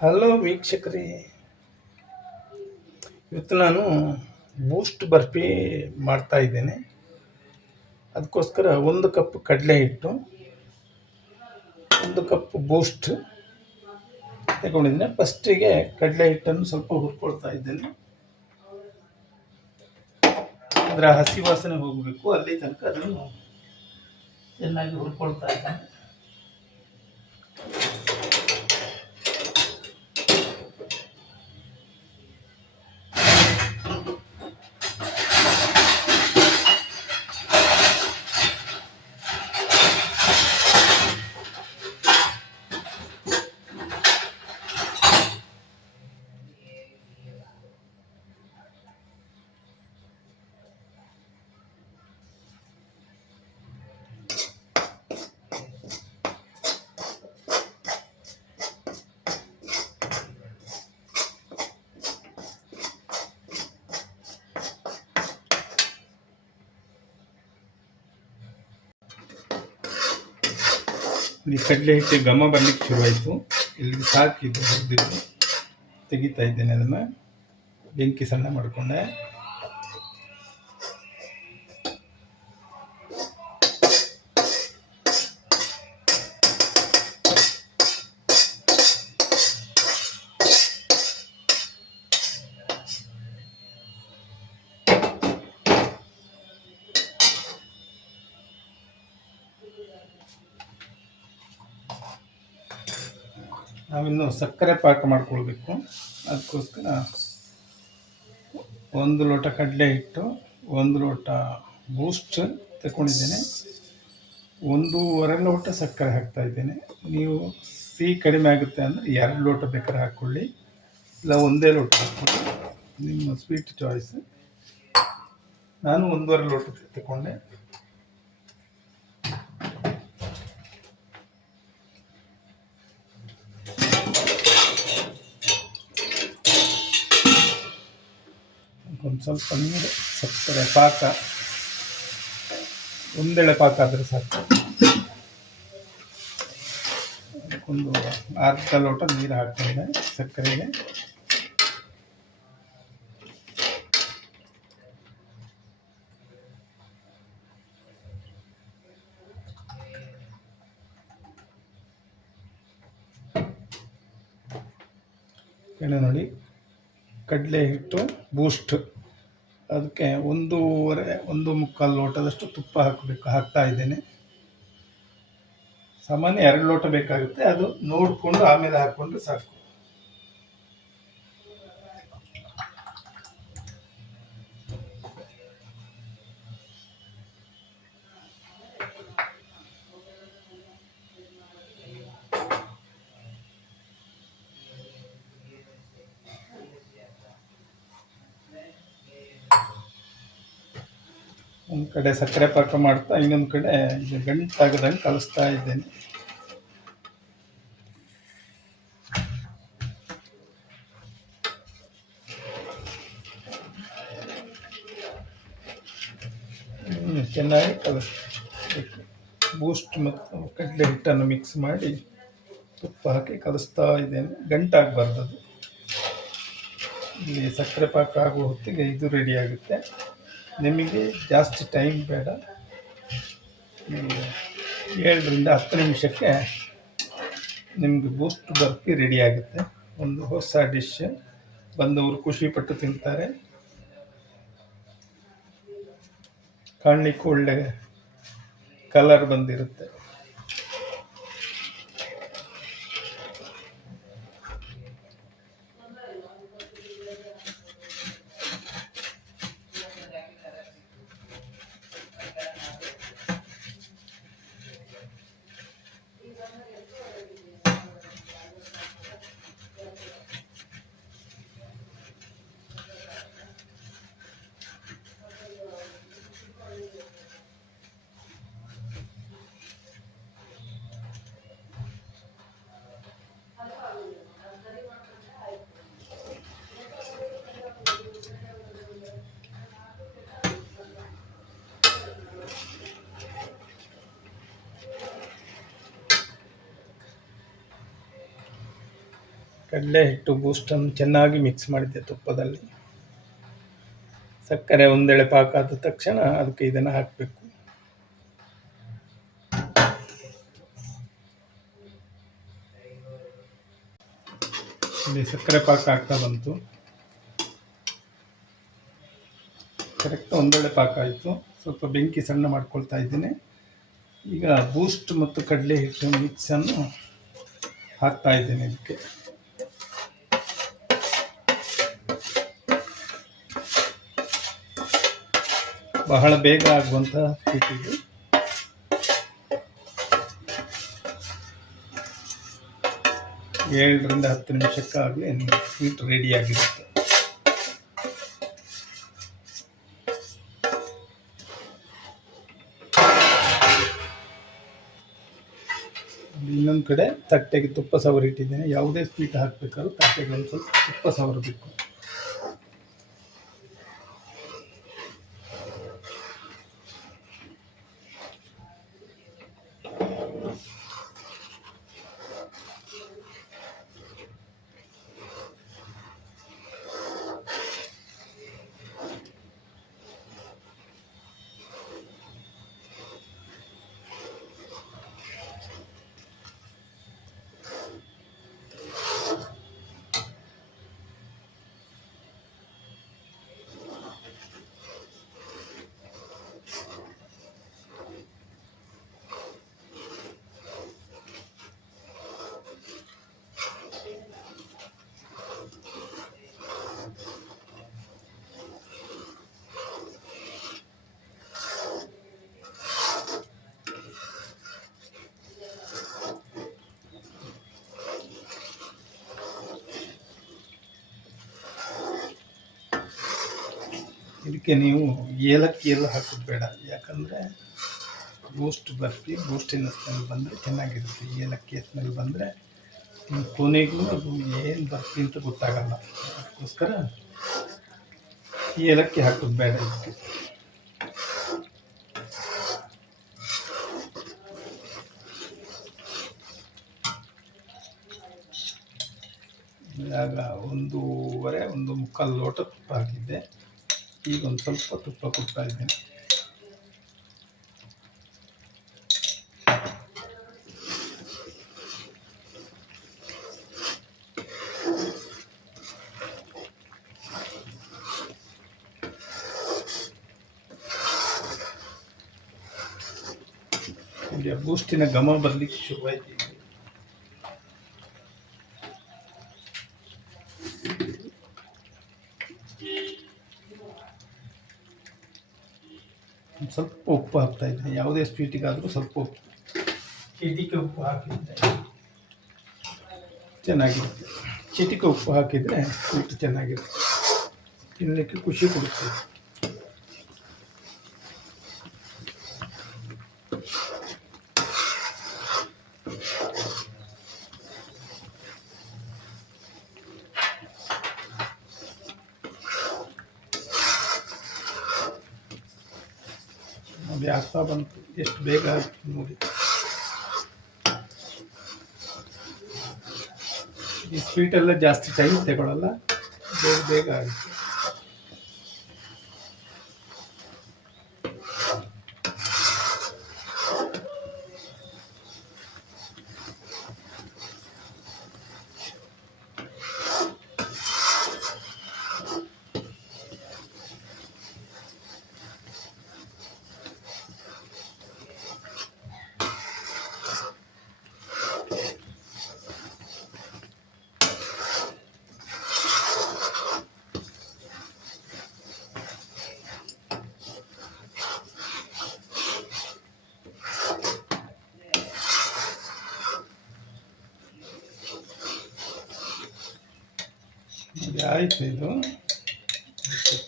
Hello ವೀಕ್ಷಕರೇ, ಇವತ್ತು ನಾನು ಬೂಸ್ಟ್ ಬರ್ಫಿ ಮಾಡ್ತಾ ಇದ್ದೇನೆ. ಅದಕ್ಕೋಸ್ಕರ 1 ಕಪ್ ಕಡಲೆ ಹಿಟ್ಟು, 1 ಕಪ್ ಬೂಸ್ಟ್ ತಗೊಂಡಿದ್ದೇನೆ. ಫಸ್ಟಿಗೆ ಕಡಲೆ ಹಿಟ್ಟನ್ನು ಸ್ವಲ್ಪ ಹುರ್ಕೊಳ್ತಾ ಇದ್ದೇನೆ. ಅದರ ಹಸಿ ವಾಸನೆ ಹೋಗಬೇಕು, ಅಲ್ಲಿ ತನಕ ಅದನ್ನು ಚೆನ್ನಾಗಿ ಹುರ್ಕೊಳ್ತಾ ಇದ್ದೇನೆ. ಈ ಕಡಲೆ ಹಿಟ್ಟು ಘಮ ಬರಲಿಕ್ಕೆ ಶುರುವಾಯಿತು. ಇಲ್ಲಿ ಸಾಕಿದ್ದು ಹುರಿದಿದ್ದು ತೆಗಿತಾ ಇದ್ದೇನೆ. ಅದನ್ನು ಬೆಂಕಿ ಸಣ್ಣ ಮಾಡಿಕೊಂಡೆ. ನಾವಿನ್ನು ಸಕ್ಕರೆ ಪಾಕ ಮಾಡ್ಕೊಳ್ಬೇಕು. ಅದಕ್ಕೋಸ್ಕರ 1 ಲೋಟ ಕಡಲೆ ಹಿಟ್ಟು, 1 ಲೋಟ ಬೂಸ್ಟ್ ತಗೊಂಡಿದ್ದೇನೆ. 1.5 ಲೋಟ ಸಕ್ಕರೆ ಹಾಕ್ತಾ ಇದ್ದೇನೆ. ನೀವು ಸಿಹಿ ಕಡಿಮೆ ಆಗುತ್ತೆ ಅಂದರೆ 2 ಲೋಟ ಬೇಕಾದ್ರೆ ಹಾಕ್ಕೊಳ್ಳಿ, ಇಲ್ಲ 1 ಲೋಟ ಹಾಕ್ಕೊಳ್ಳಿ, ನಿಮ್ಮ ಸ್ವೀಟ್ ಚಾಯ್ಸ್. ನಾನು 1.5 ಲೋಟ ತಗೊಂಡೆ. ಒಂದು ಸ್ವಲ್ಪ ನೀರು, ಸಕ್ಕರೆ ಪಾಕ, ಒಂದೆಳೆ ಪಾಕ ಆದರೆ ಸಾಕು. ಒಂದು 1/2 ಲೋಟ ನೀರು ಹಾಕ್ಕೊಂಡೆ ಸಕ್ಕರೆಗೆ. ನೋಡಿ, ಕಡಲೆ ಹಿಟ್ಟು, ಬೂಸ್ಟ್, ಅದಕ್ಕೆ 1.5 ಲೋಟದಷ್ಟು ತುಪ್ಪ ಹಾಕ್ತಾ ಇದ್ದೇನೆ. ಸಾಮಾನ್ಯ 2 ಲೋಟ ಬೇಕಾಗುತ್ತೆ, ಅದು ನೋಡಿಕೊಂಡು ಆಮೇಲೆ ಹಾಕ್ಕೊಂಡ್ರೆ ಸಾಕು. ಒಂದು ಕಡೆ ಸಕ್ಕರೆ ಪಾಕ ಮಾಡ್ತಾ, ಇನ್ನೊಂದು ಕಡೆ ಗಂಟಾಗದಂಗೆ ಕಲಿಸ್ತಾ ಇದ್ದೇನೆ. ಚೆನ್ನಾಗಿ ಕಲಿಸ್ಬೇಕು. ಬೂಸ್ಟ್ ಮತ್ತು ಕಡಲೆ ಹಿಟ್ಟನ್ನು ಮಿಕ್ಸ್ ಮಾಡಿ ತುಪ್ಪ ಹಾಕಿ ಕಲಿಸ್ತಾ ಇದ್ದೇನೆ. ಗಂಟಾಗಬಾರ್ದು ಅದು. ಇಲ್ಲಿ ಸಕ್ಕರೆ ಪಾಕ ಆಗುವ ಹೊತ್ತಿಗೆ ಇದು ರೆಡಿ ಆಗುತ್ತೆ. ನಿಮಗೆ ಜಾಸ್ತಿ ಟೈಮ್ ಬೇಡ, 7ರಿಂದ 10 ನಿಮಿಷಕ್ಕೆ ನಿಮಗೆ ಬೂಸ್ಟ್ ಬರ್ಫಿ ರೆಡಿ ಆಗುತ್ತೆ. ಒಂದು ಹೊಸ ಡಿಶ್, ಬಂದವರು ಖುಷಿಪಟ್ಟು ತಿಂತಾರೆ. ಕಾಣಲಿಕ್ಕೂ ಒಳ್ಳೆ ಕಲರ್ ಬಂದಿರುತ್ತೆ. ಕಡಲೆ ಹಿಟ್ಟು ಬೂಸ್ಟನ್ನು ಚೆನ್ನಾಗಿ ಮಿಕ್ಸ್ ಮಾಡಿದ್ದೆ ತುಪ್ಪದಲ್ಲಿ. ಸಕ್ಕರೆ ಒಂದೆಳೆ ಪಾಕ ಆದ ತಕ್ಷಣ ಅದಕ್ಕೆ ಇದನ್ನು ಹಾಕಬೇಕು. ಇಲ್ಲಿ ಸಕ್ಕರೆ ಪಾಕ ಆಗ್ತಾ ಬಂತು. ಕರೆಕ್ಟ್ ಒಂದೊಳ್ಳೆ ಪಾಕ ಆಯಿತು. ಸ್ವಲ್ಪ ಬೆಂಕಿ ಸಣ್ಣ ಮಾಡ್ಕೊಳ್ತಾ ಇದ್ದೀನಿ. ಈಗ ಬೂಸ್ಟ್ ಮತ್ತು ಕಡಲೆ ಹಿಟ್ಟು ಮಿಕ್ಸನ್ನು ಹಾಕ್ತಾ ಇದ್ದೇನೆ ಇದಕ್ಕೆ. ಬಹಳ ಬೇಗ ಆಗುವಂಥ ಸ್ವೀಟ್ ಇದು. ಏಳರಿಂದ 10 ನಿಮಿಷಕ್ಕಾಗಲಿ ಸ್ವೀಟ್ ರೆಡಿಯಾಗಿರುತ್ತೆ. ಇನ್ನೊಂದು ಕಡೆ ತಟ್ಟೆಗೆ ತುಪ್ಪ ಸವರಿಟ್ಟಿದ್ದೇನೆ. ಯಾವುದೇ ಸ್ವೀಟ್ ಹಾಕಬೇಕಾದ್ರೂ ತಟ್ಟೆಗೆ ಒಂದು ಸ್ವಲ್ಪ ತುಪ್ಪ ಸವರಬೇಕು. ಇದಕ್ಕೆ ನೀವು ಏಲಕ್ಕಿ ಎಲ್ಲ ಹಾಕೋದು ಬೇಡ, ಯಾಕಂದರೆ ಬೂಸ್ಟಿನ ಸ್ಮೆಲ್ ಬಂದರೆ ಚೆನ್ನಾಗಿರುತ್ತೆ. ಏಲಕ್ಕಿ ಸ್ಮೆಲ್ ಬಂದರೆ ಕೊನೆಗೂ ಅದು ಏನು ಬರ್ತಿ ಅಂತ ಗೊತ್ತಾಗಲ್ಲ. ಅದಕ್ಕೋಸ್ಕರ ಏಲಕ್ಕಿ ಹಾಕೋದು ಬೇಡ ಇದಕ್ಕೆ. ಆಗ 1.5 ಲೋಟ ತುಪ್ಪ ಹಾಕಿದ್ದೆ. ಈಗ ಒಂದು ಸ್ವಲ್ಪ ತುಪ್ಪ ಕೊಡ್ತಾ ಇದ್ದೇನೆ. ಈಗ ಬೂಸ್ಟಿನ ಘಮ ಬರಲಿಕ್ಕೆ ಶುರುವಾಯಿತು. ಸ್ವಲ್ಪ ಉಪ್ಪು ಹಾಕ್ತಾ ಇದ್ದೀನಿ. ಯಾವುದೇ ಸ್ವೀಟಿಗಾದರೂ ಸ್ವಲ್ಪ ಉಪ್ಪು, ಚಿಟಿಕೆ ಉಪ್ಪು ಹಾಕಿದರೆ ಚೆನ್ನಾಗಿರುತ್ತೆ. ಚಿಟಿಕೆ ಉಪ್ಪು ಹಾಕಿದರೆ ಸ್ವೀಟ್ ಚೆನ್ನಾಗಿರುತ್ತೆ, ತಿನ್ನಲಿಕ್ಕೆ ಖುಷಿ ಕೊಡುತ್ತೆ. ನೋಡಿ ಆಗ್ತಾ ಬಂತು, ಎಷ್ಟು ಬೇಗ ಆಗ್ತದೆ ನೋಡಿ. ಈ ಸ್ವೀಟೆಲ್ಲ ಜಾಸ್ತಿ ಟೈಮ್ ತಗೊಳ್ಳಲ್ಲ, ಬೇಗ ಬೇಗ ಆಗುತ್ತೆ. ಆಯಿತು. ಇದು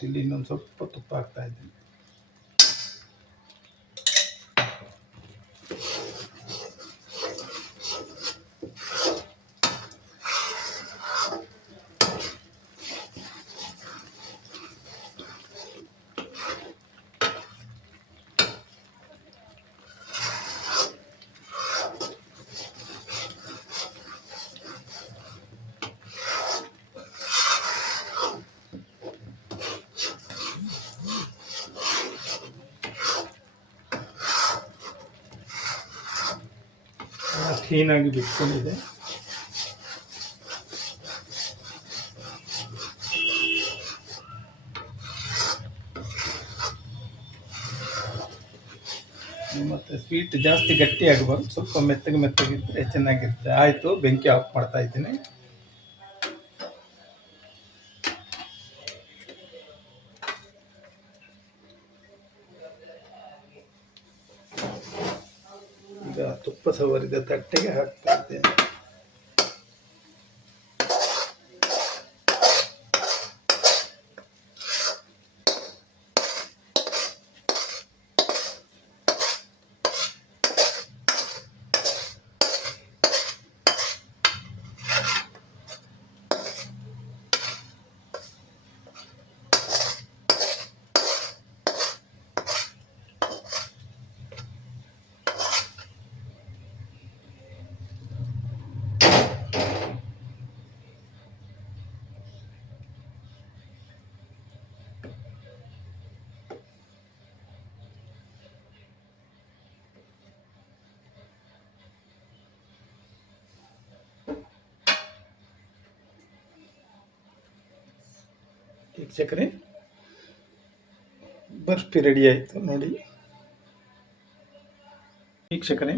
ಇಲ್ಲಿ ಇನ್ನೊಂದು ಸ್ವಲ್ಪ ತುಪ್ಪ ಹಾಕ್ತಾ ಇದ್ದೀನಿ. ಕ್ಲೀನಾಗಿ ಬಿಟ್ಕೊಂಡಿದೆ. ಮತ್ತು ಸ್ವೀಟ್ ಜಾಸ್ತಿ ಗಟ್ಟಿ ಆಗಬಾರ್ದು, ಸ್ವಲ್ಪ ಮೆತ್ತಗಿದ್ದರೆ ಚೆನ್ನಾಗಿರುತ್ತೆ. ಆಯಿತು, ಬೆಂಕಿ ಆಫ್ ಮಾಡ್ತಾ ಇದ್ದೀನಿ. ಈಗ ತುಪ್ಪ ಸವರಿದ ತಟ್ಟೆಗೆ ಹಾಕ್ತಾ ಇದ್ದೇನೆ. ವೀಕ್ಷಕರೇ, ಬರ್ಫಿ ರೆಡಿ ಆಯಿತು ನೋಡಿ. ವೀಕ್ಷಕರೇ,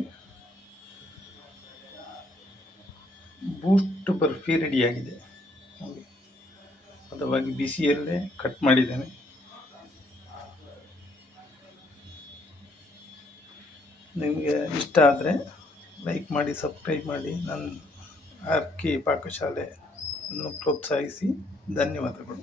ಬೂಸ್ಟ್ ಬರ್ಫಿ ರೆಡಿಯಾಗಿದೆ ನೋಡಿ. ಹದವಾಗಿ ಬಿಸಿಯಲ್ಲೇ ಕಟ್ ಮಾಡಿದ್ದೇನೆ. ನಿಮಗೆ ಇಷ್ಟ ಆದರೆ ಲೈಕ್ ಮಾಡಿ, ಸಬ್ಸ್ಕ್ರೈಬ್ ಮಾಡಿ, ನನ್ನ ಆರ್ ಕೆ ಪಾಕಶಾಲೆಯನ್ನು ಪ್ರೋತ್ಸಾಹಿಸಿ. ಧನ್ಯವಾದಗಳು.